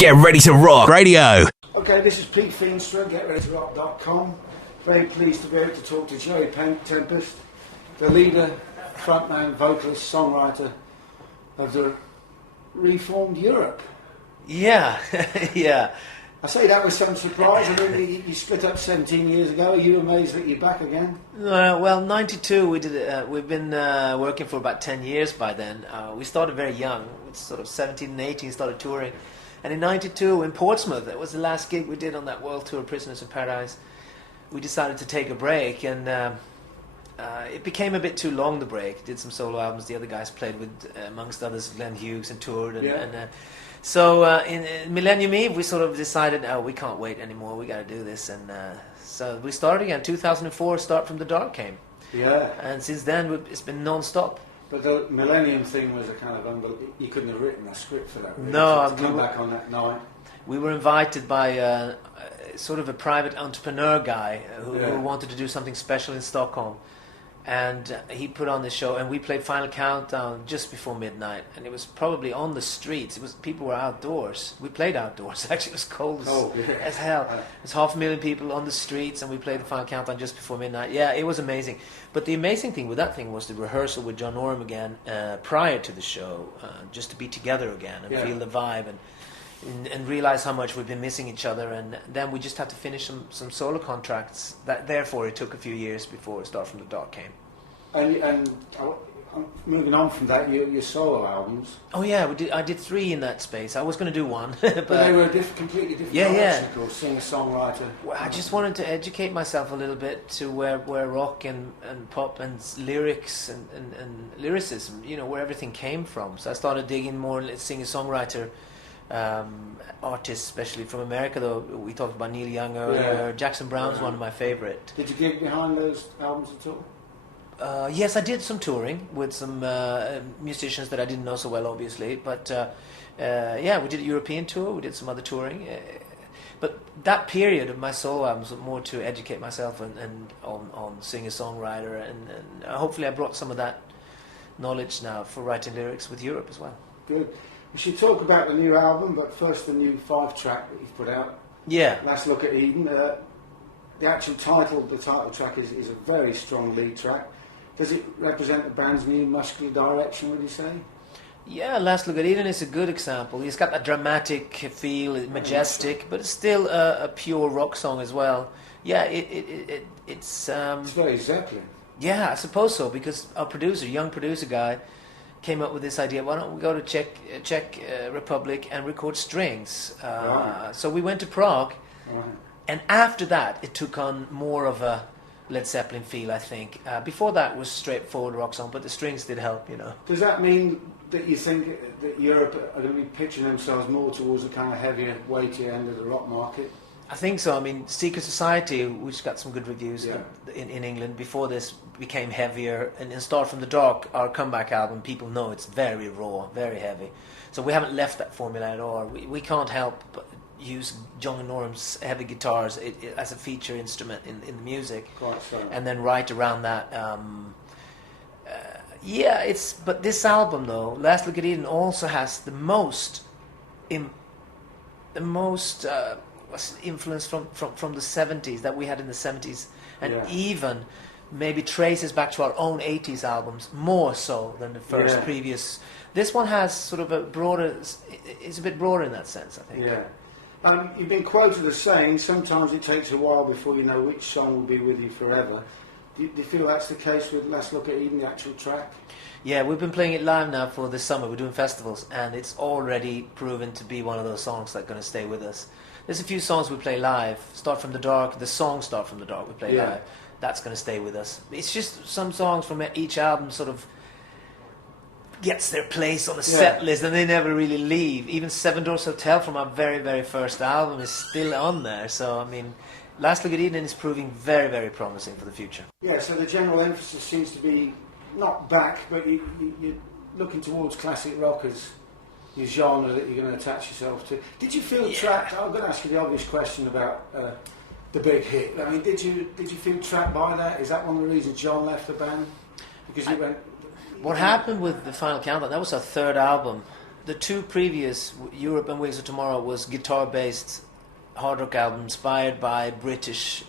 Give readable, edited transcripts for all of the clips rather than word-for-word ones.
Get Ready to Rock Radio. Okay, this is Pete Feenstra, GetReadyToRock.com. Very pleased to be able to talk to Joey Tempest, the leader, frontman, vocalist, songwriter of the reformed Europe. Yeah, yeah. I say that with some surprise. I mean, you split up 17 years ago. Are you amazed that you're back again? Well, 92, we did it. We've been working for about 10 years by then. We started very young, sort of 17 and 18, started touring. And in 92, in Portsmouth, that was the last gig we did on that world tour, Prisoners of Paradise. We decided to take a break, and it became a bit too long, the break. Did some solo albums. The other guys played with, amongst others, Glenn Hughes, and toured. So in Millennium Eve, we sort of decided, oh, we can't wait anymore. We got to do this, and so we started again. 2004, Start From the Dark came. Yeah. And since then, it's been non-stop. But the Millennium thing was a kind of you couldn't have written a script for that. Really. No, to come back on that night. We were invited by sort of a private entrepreneur guy who wanted to do something special in Stockholm. And he put on this show, and we played Final Countdown just before midnight, and it was probably on the streets. People were outdoors. We played outdoors. Actually, it was cold as hell. There's 500,000 people on the streets, and we played the Final Countdown just before midnight. Yeah, it was amazing. But the amazing thing with that thing was the rehearsal with John Norum again prior to the show, just to be together again and feel the vibe and realize how much we've been missing each other. And then we just had to finish some solo contracts. Therefore, it took a few years before Start From the Dark came. And moving on from that, your solo albums. Oh yeah, I did 3 in that space. I was going to do 1, but they were completely different. Yeah. Singer-songwriter. Well, I just wanted to educate myself a little bit to where rock and pop and lyrics and lyricism, where everything came from. So I started digging more singer-songwriter artists, especially from America. Though we talked about Neil Young earlier. Jackson Browne's one of my favorite. Did you get behind those albums at all? Yes, I did some touring with some musicians that I didn't know so well, obviously. But we did a European tour. We did some other touring. But that period of my solo albums was more to educate myself and on singer-songwriter, and hopefully I brought some of that knowledge now for writing lyrics with Europe as well. Good. We should talk about the new album, but first the new 5-track that you've put out. Yeah. Last Look at Eden. The actual title, the title track is a very strong lead track. Does it represent the band's new muscular direction, would you say? Yeah, Last Look at Eden is a good example. It's got that dramatic feel, majestic, but it's still a pure rock song as well. Yeah, it's very Zeppelin. Yeah, I suppose so, because our young producer guy, came up with this idea. Why don't we go to Czech Republic and record strings? So we went to Prague, and after that, it took on more of a Led Zeppelin feel, I think. Before that was straightforward rock song, but the strings did help, Does that mean that you think that Europe are going to be pitching themselves more towards the kind of heavier, weightier end of the rock market? I think so. I mean, Secret Society, which got some good reviews in England, before this became heavier. And in Start From the Dark, our comeback album, people know it's very raw, very heavy. So we haven't left that formula at all. We can't help but use John Norum's heavy guitars as a feature instrument in the music. Quite so. And then write around that. But this album, though, Last Look at Eden, also has the most influence from the 70s that we had in the 70s, and even maybe traces back to our own 80s albums more so than the first previous. This one has sort of it's a bit broader in that sense, I think. Yeah. You've been quoted as saying sometimes it takes a while before you know which song will be with you forever. Do you feel that's the case with Last Look at Eden, the actual track? Yeah, we've been playing it live now for this summer. We're doing festivals, and it's already proven to be one of those songs that's going to stay with us. There's a few songs we play live. Start From the Dark, the song Start From the Dark we play live. That's going to stay with us. It's just some songs from each album sort of gets their place on the set list, and they never really leave. Even Seven Doors Hotel from our very, very first album is still on there. So, I mean, Last Look at Eden is proving very, very promising for the future. Yeah, so the general emphasis seems to be not back, but you're looking towards classic rock as your genre that you're going to attach yourself to. Did you feel trapped? I'm going to ask you the obvious question about the big hit. I mean, did you feel trapped by that? Is that one of the reasons John left the band? Because you went... What happened with the Final Countdown, that was our third album, the two previous, Europe and Wings of Tomorrow, was guitar-based hard rock album inspired by British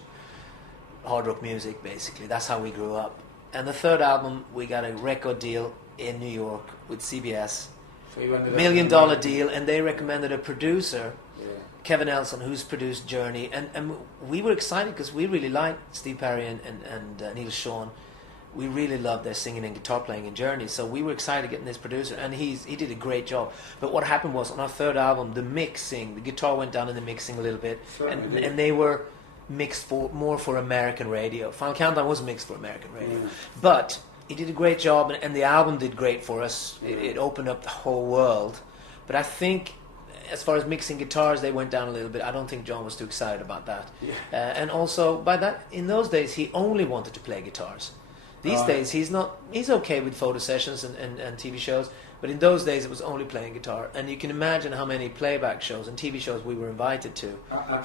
hard rock music, basically. That's how we grew up. And the third album, we got a record deal in New York with CBS. So you ended up $1 million deal, and they recommended a producer, Kevin Elson, who's produced Journey, and we were excited because we really liked Steve Perry and Neil Sean. We really loved their singing and guitar playing in Journey, so we were excited getting this producer, and he did a great job. But what happened was, on our third album, the guitar went down in the mixing a little bit, and they were mixed more for American radio. Final Countdown was mixed for American radio, but he did a great job, and the album did great for us. It opened up the whole world. But I think, as far as mixing guitars, they went down a little bit. I don't think John was too excited about that. And also, in those days, he only wanted to play guitars. These days, he's okay with photo sessions and TV shows, but in those days, it was only playing guitar. And you can imagine how many playback shows and TV shows we were invited to.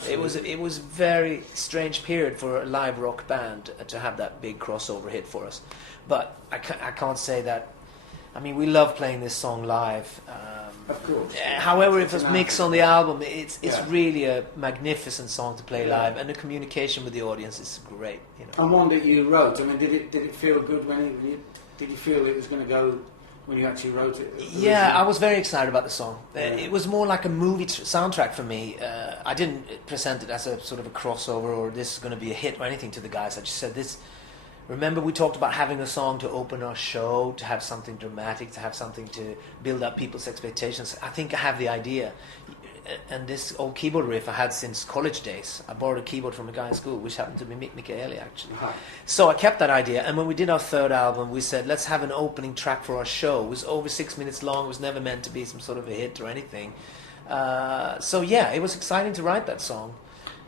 It was a very strange period for a live rock band to have that big crossover hit for us. But I can't say that. I mean, we love playing this song live. Of course. However, if it's mixed on the album, it's really a magnificent song to play live, and the communication with the audience is great. You know. And one that you wrote. I mean, did it feel good did you feel it was going to go when you actually wrote it? Yeah, I was very excited about the song. It was more like a movie soundtrack for me. I didn't present it as a sort of a crossover or this is going to be a hit or anything to the guys. I just said this. Remember, we talked about having a song to open our show, to have something dramatic, to have something to build up people's expectations. I think I have the idea. And this old keyboard riff I had since college days. I borrowed a keyboard from a guy in school, which happened to be Mick Michaeli, actually. So I kept that idea. And when we did our third album, we said, let's have an opening track for our show. It was over 6 minutes long. It was never meant to be some sort of a hit or anything. So yeah, it was exciting to write that song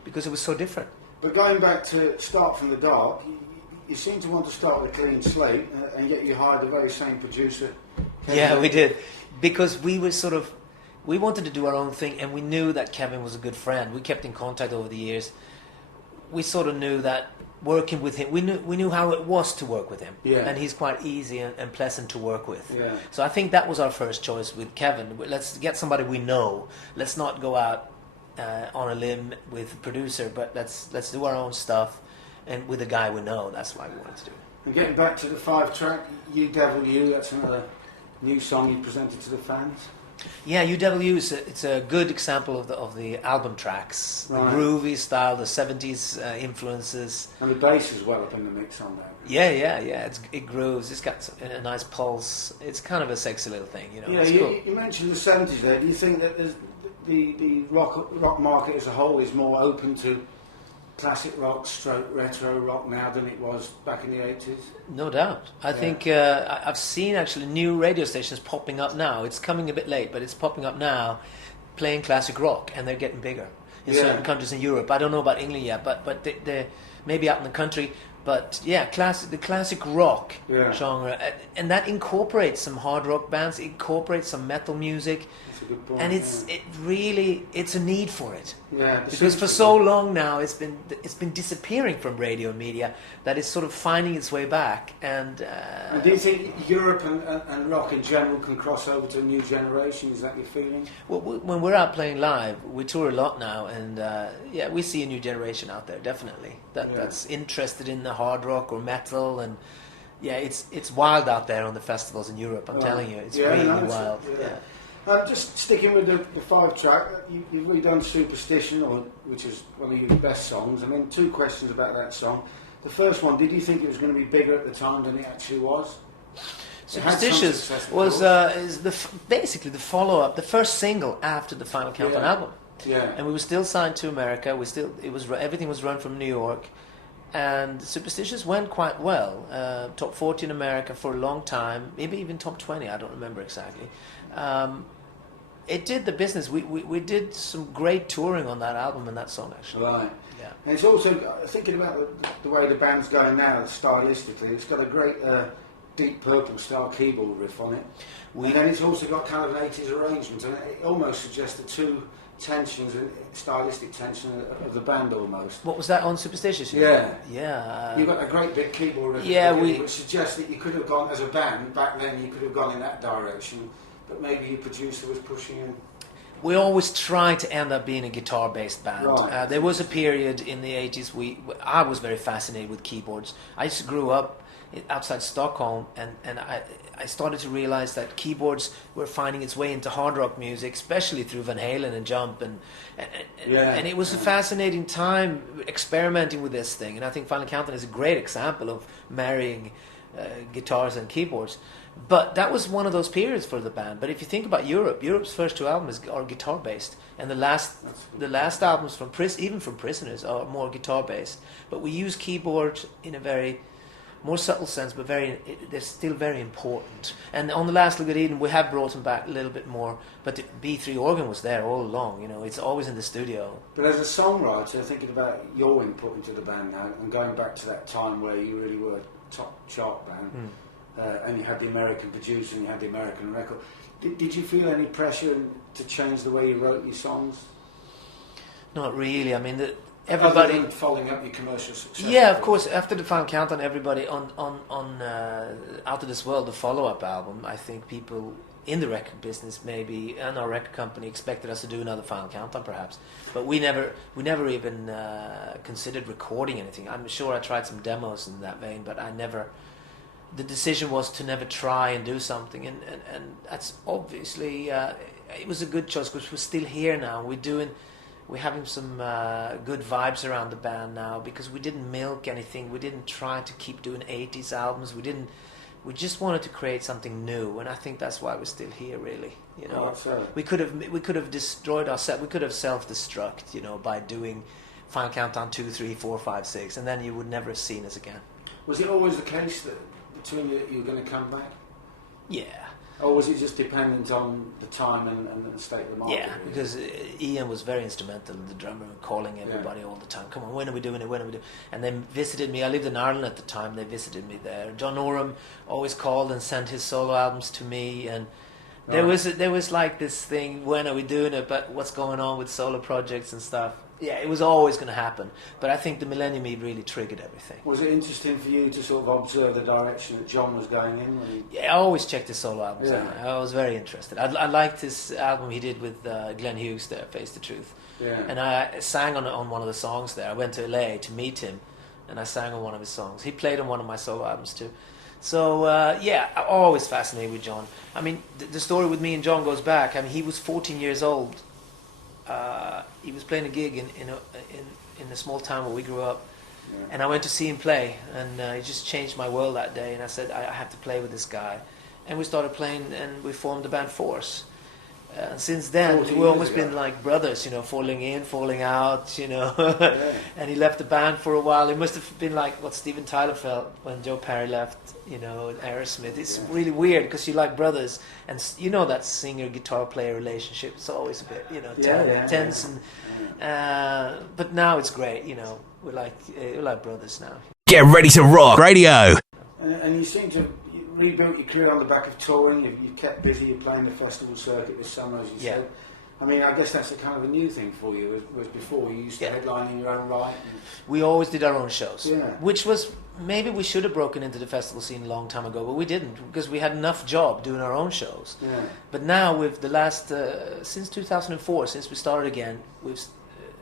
because it was so different. But going back to Start From the Dark, you seem to want to start with a clean slate, and yet you hired the very same producer. Yeah, we did. Because we wanted to do our own thing, and we knew that Kevin was a good friend. We kept in contact over the years. We sort of knew that working with him, we knew how it was to work with him. Yeah. And he's quite easy and pleasant to work with. Yeah. So I think that was our first choice with Kevin. Let's get somebody we know. Let's not go out on a limb with a producer, but let's do our own stuff. And with a guy we know, that's why we wanted to do it. And getting back to the 5-track, You Devil You, that's another new song you presented to the fans. Yeah, UW it's a good example of the album tracks, the groovy style, the 70s influences. And the bass is well up in the mix on that. Yeah. It grooves. It's got a nice pulse. It's kind of a sexy little thing, you know. Yeah, you mentioned the 70s there. Do you think that the rock market as a whole is more open to classic rock, retro rock now than it was back in the 80s? No doubt. I think I've seen actually new radio stations popping up now. It's coming a bit late, but it's popping up now, playing classic rock, and they're getting bigger in certain countries in Europe. I don't know about England yet, but they're maybe out in the country. But yeah, the classic rock genre, and that incorporates some hard rock bands, incorporates some metal music. That's a good point. And it's a need for it. Yeah, because for so long now it's been disappearing from radio and media that it's sort of finding its way back. And do you think Europe and rock in general can cross over to a new generation? Is that your feeling? Well, when we're out playing live, we tour a lot now, and we see a new generation out there, definitely. That's interested in the hard rock or metal, and it's wild out there on the festivals in Europe. I'm telling you, it's really wild. Just sticking with the 5-track, you've redone Superstition, which is one of your best songs. I mean, 2 questions about that song. The first one, did you think it was going to be bigger at the time than it actually was? Superstitious was basically the follow-up, the first single after the Final Countdown album. Yeah. And we were still signed to America. Everything was run from New York, and Superstitious went quite well. Top 40 in America for a long time, maybe even top 20. I don't remember exactly. It did the business. We did some great touring on that album and that song, actually. Right. Yeah. And it's also thinking about the way the band's going now, stylistically. It's got a great Deep Purple style keyboard riff on it, and then it's also got kind of an 80s arrangement, and it almost suggests the two tensions and stylistic tension of the band almost. What was that on Superstitious? Yeah. Yeah. You've got a great big keyboard riff, which suggests that you could have gone, as a band back then, you could have gone in that direction. but maybe your producer was pushing you? We always tried to end up being a guitar-based band. Right. There was a period in the 80s I was very fascinated with keyboards. I just grew up outside Stockholm, and I started to realize that keyboards were finding its way into hard rock music, especially through Van Halen and Jump, and it was a fascinating time experimenting with this thing. And I think Final Countdown is a great example of marrying guitars and keyboards. But that was one of those periods for the band. But if you think about Europe's first 2 albums are guitar based, and the last albums from even from Prisoners are more guitar based. But we use keyboard in a very more subtle sense, but they're still very important. And on the last Look at Eden, we have brought them back a little bit more. But the B3 organ was there all along. It's always in the studio. But as a songwriter, thinking about your input into the band now, and going back to that time where you really were a top chart band. And you had the American producer and you had the American record. Did you feel any pressure to change the way you wrote your songs? Not really. I mean, everybody... Other than following up your commercial success? Yeah, of course. After the Final Countdown, everybody on Out of This World, the follow-up album, I think people in the record business maybe, and our record company, expected us to do another Final Countdown perhaps. But we never even considered recording anything. I'm sure I tried some demos in that vein, but I never... The decision was to never try and do something, and that's obviously it was a good choice because we're still here now. We're having some good vibes around the band now because we didn't milk anything. We didn't try to keep doing 80s albums. We just wanted to create something new, and I think that's why we're still here. Really, we could have destroyed ourselves. We could have self-destruct, by doing Final Countdown 2, 3, 4, 5, 6, and then you would never have seen us again. Was it always the case that between you were going to come back? Yeah. Or was it just dependent on the time and the state of the market? Yeah, because Ian was very instrumental, the drummer, calling everybody all the time. Come on, when are we doing it? When are we doing it? And they visited me. I lived in Ireland at the time. They visited me there. John Oram always called and sent his solo albums to me. And there was like this thing, when are we doing it? But what's going on with solo projects and stuff? Yeah, it was always going to happen. But I think the Millennium Eve really triggered everything. Was it interesting for you to sort of observe the direction that John was going in? Yeah, I always checked his solo albums out. I was very interested. I liked his album he did with Glenn Hughes there, Face the Truth. Yeah. And I sang on one of the songs there. I went to LA to meet him, and I sang on one of his songs. He played on one of my solo albums too. So, I'm always fascinated with John. I mean, the story with me and John goes back. I mean, he was 14 years old. He was playing a gig in a small town where we grew up, and I went to see him play, and it just changed my world that day. And I said, I have to play with this guy, and we started playing, and we formed the band Force. And since then, we've almost been like brothers, falling in, falling out, And he left the band for a while. It must have been like what Steven Tyler felt when Joe Perry left, Aerosmith. It's really weird because you're like brothers, and that singer-guitar player relationship. It's always a bit, tense. And but now it's great, We're like brothers now. Get ready to rock radio. And you seem to rebuilt your career on the back of touring. You kept busy. You're playing the festival circuit this summer, as you said. I mean, I guess that's a kind of a new thing for you. Whereas before you used to headline in your own right. We always did our own shows, which was maybe we should have broken into the festival scene a long time ago, but we didn't because we had enough job doing our own shows. Yeah. But now, with the last since 2004, since we started again, we've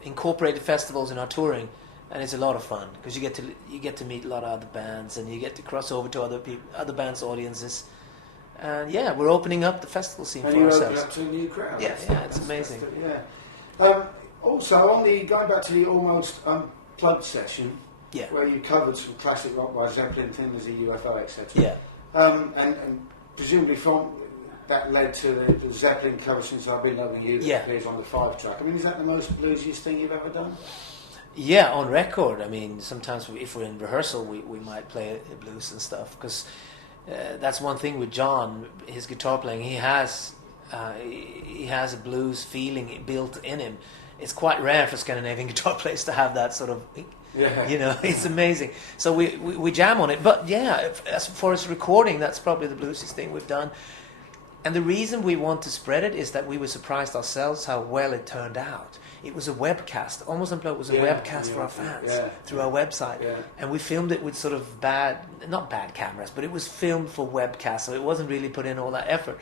incorporated festivals in our touring. And it's a lot of fun because you get to meet a lot of other bands, and you get to cross over to other bands' audiences. And we're opening up the festival scene for ourselves. And you open up to a new crowd. Yeah, it's amazing. Also, going back to the Almost Unplugged session, where you covered some classic rock by Zeppelin, Thin Lizzy, UFO, etc. Yeah. And presumably from that led to the Zeppelin cover Since I've Been Loving You that appears on the 5-track. I mean, is that the most bluesiest thing you've ever done? Yeah, on record. I mean, sometimes if we're in rehearsal, we might play blues and stuff because that's one thing with John. His guitar playing, he has a blues feeling built in him. It's quite rare for Scandinavian guitar players to have that sort of. It's amazing. So we jam on it. But as far as recording, that's probably the bluesiest thing we've done. And the reason we want to spread it is that we were surprised ourselves how well it turned out. It was a webcast. Almost Unplugged was a webcast for our fans through our website. Yeah. And we filmed it with sort of not bad cameras, but it was filmed for webcast, so it wasn't really put in all that effort.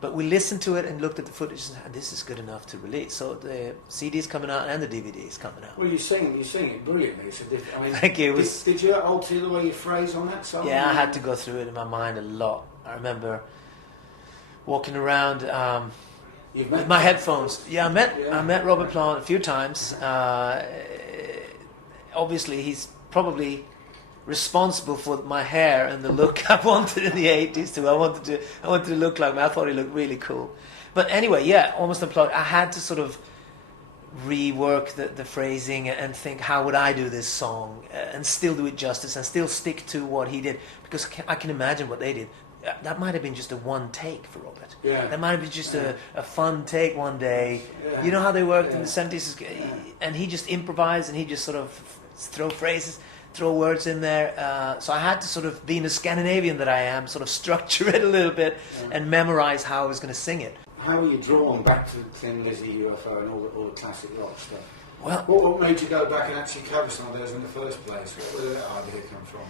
But we listened to it and looked at the footage and said, this is good enough to release. So the CD's coming out and the DVD's coming out. Well, you sing it brilliantly. It's a I mean, Thank you. Did you alter the way you phrase on that song? Yeah, I had to go through it in my mind a lot. I remember walking around with my headphones. Yeah, I met Robert Plant a few times. Obviously, he's probably responsible for my hair and the look I wanted in the 80s too. I wanted to look like him. I thought he looked really cool. But anyway, yeah, Almost Unplugged. I had to sort of rework the phrasing and think, how would I do this song and still do it justice and still stick to what he did, because I can imagine what they did. That might have been just a one take for Robert. Yeah. That might have been just a fun take one day. Yeah. You know how they worked in the 70s? And he just improvised and he just sort of throw phrases, throw words in there. So I had to sort of, being a Scandinavian that I am, sort of structure it a little bit and memorize how I was going to sing it. How were you drawn back to Thin Lizzy, UFO and all the classic rock stuff? Well, what made you go back and actually cover some of those in the first place? Where did that idea come from?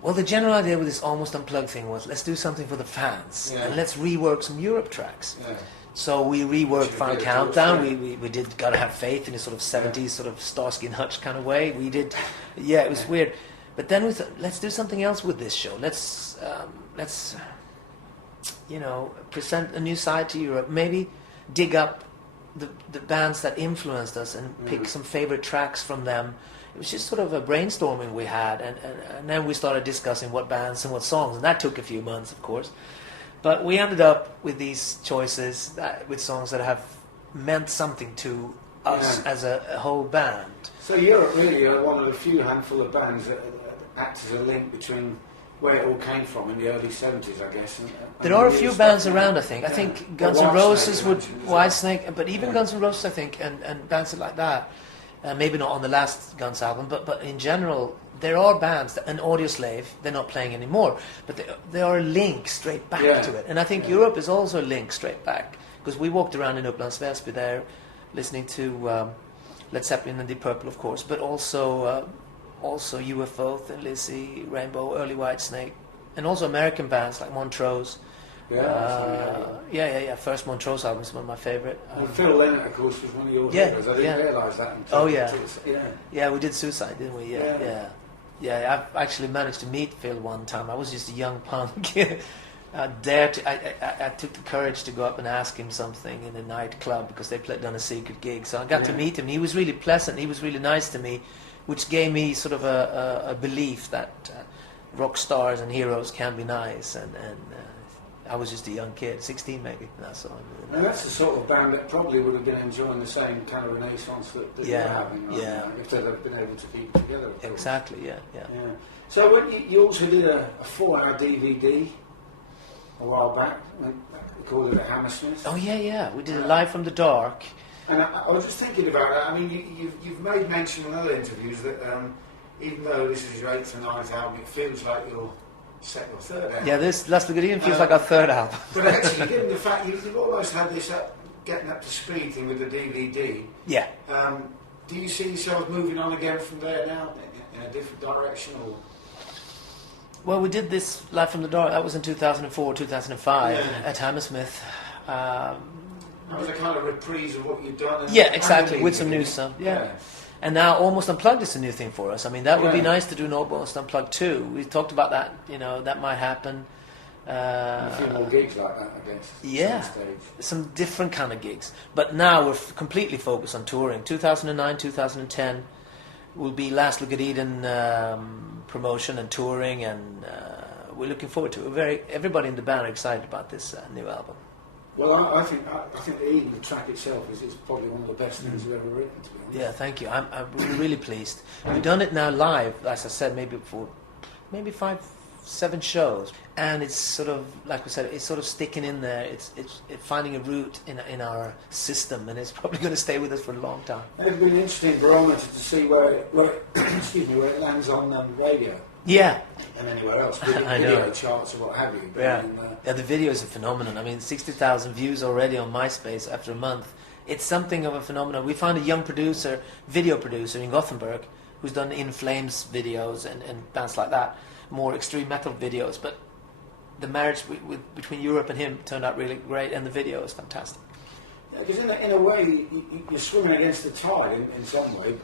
Well, the general idea with this Almost Unplugged thing was, let's do something for the fans and let's rework some Europe tracks. Yeah. So we reworked Final Countdown. We did Gotta Have Faith in a sort of 70s sort of Starsky and Hutch kind of way. We did, it was weird. But then we thought, let's do something else with this show. Let's present a new side to Europe. Maybe dig up the bands that influenced us and pick some favorite tracks from them. It was just sort of a brainstorming we had, and then we started discussing what bands and what songs, and that took a few months, of course. But we ended up with these choices, with songs that have meant something to us as a whole band. So Europe really are one of the few handful of bands that act as a link between where it all came from in the early 70s, I guess. There are a few bands around, I think. I think Guns N' Roses would, Whitesnake, but even Guns N' Roses, I think, and bands like that. Maybe not on the last Guns album, but in general, there are bands, and Audioslave, they're not playing anymore, but they are a link straight back to it. And I think Europe is also a link straight back, because we walked around in Upplands Väsby there, listening to Led Zeppelin and Deep Purple, of course, but also UFO, Thin Lizzy, Rainbow, early Whitesnake, and also American bands like Montrose. First Montrose album is one of my favourite. Phil Lynott, of course, was one of your heroes. I didn't realise that until... Yeah, we did Suicide, didn't we? Yeah, I've actually managed to meet Phil one time. I was just a young punk. I took the courage to go up and ask him something in a nightclub because they done a secret gig. So I got to meet him. He was really pleasant. He was really nice to me, which gave me sort of a belief that rock stars and heroes can be nice. And I was just a young kid, 16 maybe. That's all. And that's the sort of band that probably would have been enjoying the same kind of renaissance that you're having, if they'd have been able to keep it together. Exactly, yeah. So when you also did a 4-hour DVD a while back, we called it a Hammersmith. Oh yeah, we did it Live from the Dark. And I was just thinking about it. I mean, you've made mention in other interviews that even though this is your 8th or 9th album, it feels like you're second or third album. Yeah, this Last Lugadian feels like our third album. But actually, given the fact you've almost had this getting up to speed thing with the DVD. Yeah. Do you see yourself moving on again from there now in a different direction, or? Well, we did this Live from the Dark. That was in 2004, 2005 at Hammersmith. That was a kind of reprise of what you'd done. Yeah, exactly, with some new stuff. Yeah. And now Almost Unplugged is a new thing for us. I mean, that would be nice to do an Almost Unplugged too. We talked about that, that might happen. A few more gigs like that, I guess. Yeah, some different kind of gigs. But now we're completely focused on touring. 2009, 2010 will be Last Look at Eden promotion and touring, and we're looking forward to it. Everybody in the band are excited about this new album. Well, I think the Eden track itself is probably one of the best things you've ever written, to be honest. Yeah, thank you. I'm really pleased. We've done it now live, as I said, maybe 5-7 shows, and it's sort of, like we said, it's sort of sticking in there. It's finding a root in our system, and it's probably going to stay with us for a long time. It's been an interesting barometer to see where it lands on radio. Yeah. And anywhere else, video charts or what have you. The video is a phenomenon. I mean, 60,000 views already on MySpace after a month. It's something of a phenomenon. We found a young video producer in Gothenburg, who's done In Flames videos and bands like that, more extreme metal videos. But the marriage between Europe and him turned out really great, and the video is fantastic. Yeah, because in a way, you're swimming against the tide in some way,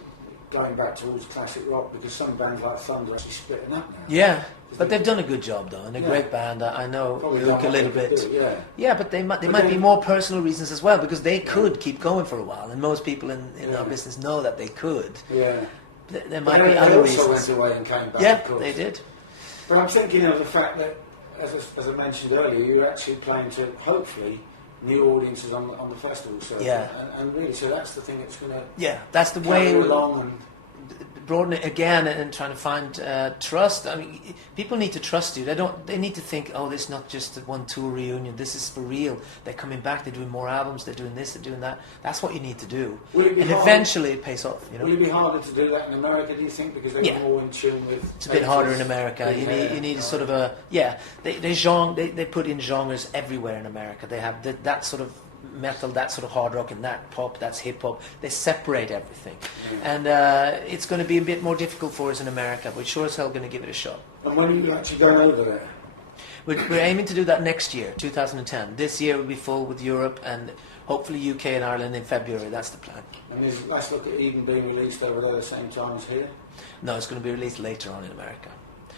going back towards classic rock, because some bands like Thunder are actually splitting up now. Yeah, but they've done a good job though, and a great band. I know Luke a little bit. Yeah, but they might be more personal reasons as well, because they could keep going for a while, and most people in our business know that they could. Yeah. There might be other reasons. They also went away and came back. Yeah, of course. they did. But I'm thinking of the fact that, as I mentioned earlier, you're actually playing to, hopefully, new audiences on the festival circuit. Yeah. And really, so that's the thing that's going to that's the way along and broaden it again, and trying to find trust. I mean, people need to trust you. They need to think, oh, this is not just a one tour reunion. This is for real. They're coming back. They're doing more albums. They're doing this. They're doing that. That's what you need to do. And eventually, it pays off. You know. Will it be harder to do that in America? Do you think, because they're more in tune with? It's a bit harder in America. You need sort of a They put in genres everywhere in America. They have that sort of metal, that sort of hard rock, and that pop, that's hip hop. They separate everything, and it's going to be a bit more difficult for us in America. But sure as hell going to give it a shot. And when are you actually going over there? We're aiming to do that next year, 2010. This year will be full with Europe and hopefully UK and Ireland in February. That's the plan. And is Last Look at Eden being released over there at the same time as here? No, it's going to be released later on in America.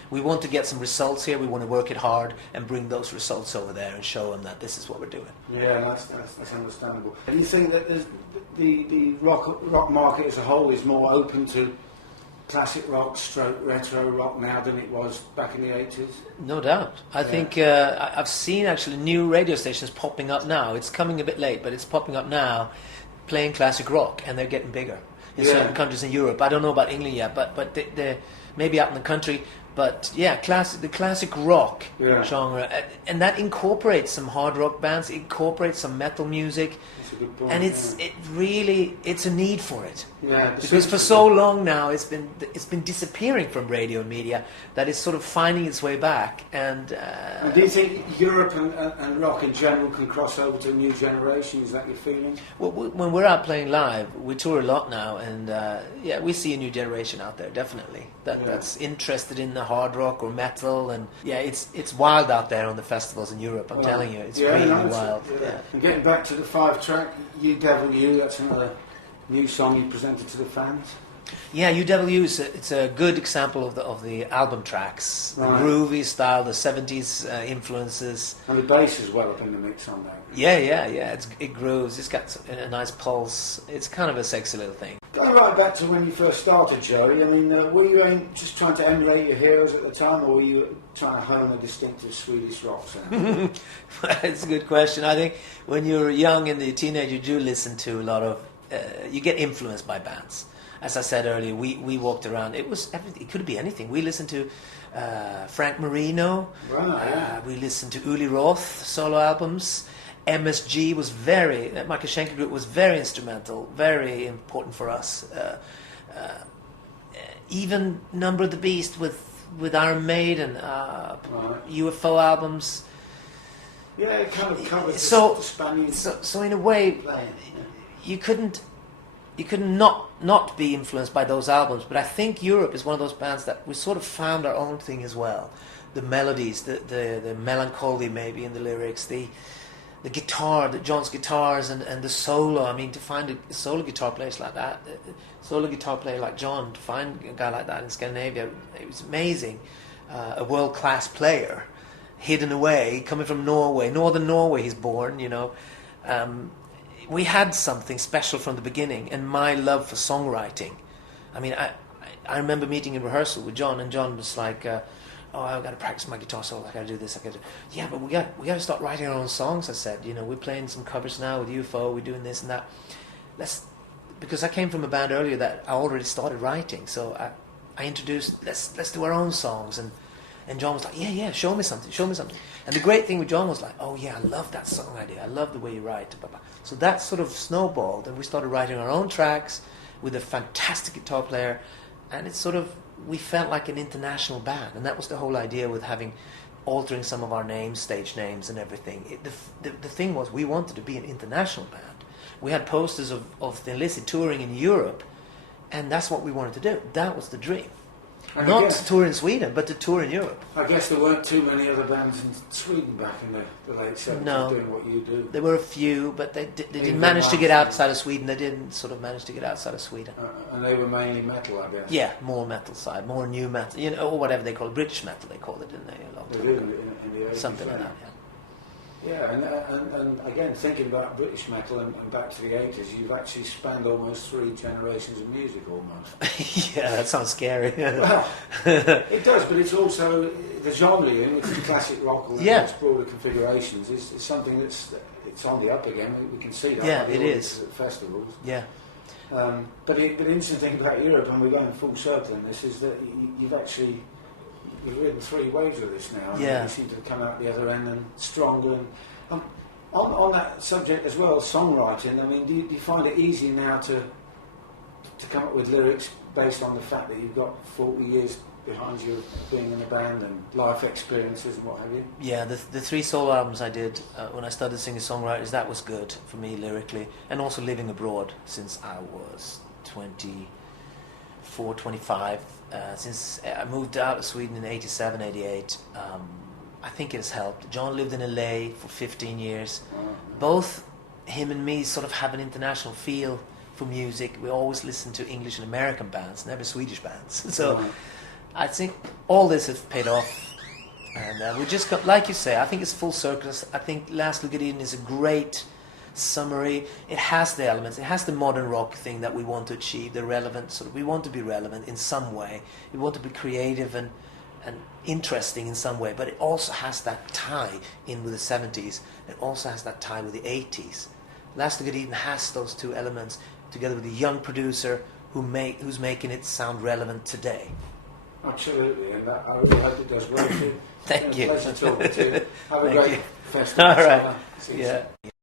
We want to get some results here. We want to work it hard and bring those results over there and show them that this is what we're doing. Yeah, that's understandable. Do you think that the rock market as a whole is more open to classic rock, retro rock now than it was back in the 80s? No doubt. I think I've seen actually new radio stations popping up now. It's coming a bit late, but it's popping up now, playing classic rock, and they're getting bigger in certain countries in Europe. I don't know about England yet, but they're maybe out in the country. But yeah, the classic rock genre, and that incorporates some hard rock bands, incorporates some metal music, that's a good point, and it's a need for it. Yeah, because for so long now it's been disappearing from radio and media, that it's sort of finding its way back. And do you think Europe and rock in general can cross over to a new generation? Is that your feeling? Well, when we're out playing live, we tour a lot now, and we see a new generation out there, definitely. That's interested in the hard rock or metal, and it's wild out there on the festivals in Europe. I'm telling you, it's really wild. Yeah. And getting back to the 5-track, UW, that's another new song you presented to the fans. Yeah, UW it's a good example of the album tracks, the groovy style, the 70s influences, and the bass is well up in the mix on that. Yeah. It grooves. It's got a nice pulse. It's kind of a sexy little thing. Going right back to when you first started, Joey, I mean, were you just trying to emulate your heroes at the time, or were you trying to hone a distinctive Swedish rock sound? It's a good question. I think when you're young and a teenager, you do listen to a lot of, you get influenced by bands. As I said earlier, we walked around. It was everything. It could be anything. We listened to Frank Marino. We listened to Uli Roth solo albums. MSG was Michael Schenker Group was very instrumental, very important for us. Even Number of the Beast with Iron Maiden, UFO albums. Yeah, it kind of covers the Spanish. So in a way, you couldn't not be influenced by those albums. But I think Europe is one of those bands that we sort of found our own thing as well. The melodies, the melancholy maybe in the lyrics, the guitar, John's guitars, and the solo. I mean, to find a solo guitar player like that, solo guitar player like John, to find a guy like that in Scandinavia, it was amazing. A world-class player, hidden away, coming from Norway, northern Norway he's born, you know. We had something special from the beginning, and my love for songwriting. I mean, I remember meeting in rehearsal with John, and John was like, I've got to practice my guitar solo, I got to do this, I got to do... Yeah, but we got to start writing our own songs, I said. You know, we're playing some covers now with UFO, we're doing this and that. Because I came from a band earlier that I already started writing, so I introduced, let's do our own songs, and John was like, yeah, show me something. And the great thing with John was like, oh yeah, I love that song idea, I love the way you write. So that sort of snowballed, and we started writing our own tracks with a fantastic guitar player, and it's sort of, we felt like an international band, and that was the whole idea with altering some of our names, stage names and everything. The thing was, we wanted to be an international band. We had posters of Thin Lizzy touring in Europe, and that's what we wanted to do. That was the dream. And Not to tour in Sweden, but to tour in Europe. I guess there weren't too many other bands in Sweden back in the late 70s No. doing what you do. There were a few, but they didn't Even manage to get Martin. outside of Sweden. They didn't sort of manage to get outside of Sweden. And they were mainly metal, I guess. Yeah, more metal side, more new metal, or whatever they call it, British metal. They called it, didn't they? A long They time did ago. in the 80s. Something like that. Yeah. Yeah, and again, thinking about British metal and back to the 80s, you've actually spanned almost 3 generations of music almost. Yeah, that sounds scary. Well, it does, but it's also the genre in which is classic rock or its broader configurations is something it's on the up again. We can see that. Yeah, by the it audiences is. at festivals. Yeah. But the interesting thing about Europe, and we're going full circle in this, is that you've ridden 3 waves of this now. Yeah. And you seem to have come out the other end and stronger. And on that subject as well, songwriting. I mean, do you find it easy now to come up with lyrics based on the fact that you've got 40 years behind you of being in a band and life experiences and what have you? Yeah, the 3 solo albums I did when I started singing songwriters, that was good for me lyrically, and also living abroad since I was 24, 25. Since I moved out of Sweden in 87, 88, I think it has helped. John lived in LA for 15 years. Both him and me sort of have an international feel for music. We always listen to English and American bands, never Swedish bands. So I think all this has paid off. And we just got, like you say, I think it's full circle. I think Last Look at Eden is a great summary. It has the elements. It has the modern rock thing that we want to achieve, the relevant sort of, we want to be relevant in some way. We want to be creative and interesting in some way, but it also has that tie in with the 70s. It also has that tie with the 80s. Last Look at Eden has those 2 elements together with a young producer who's making it sound relevant today. Absolutely, and I really hope it does well too. Thank you. Pleasure talking to you. Have a Thank great you. festival. All right. Summer. Yeah.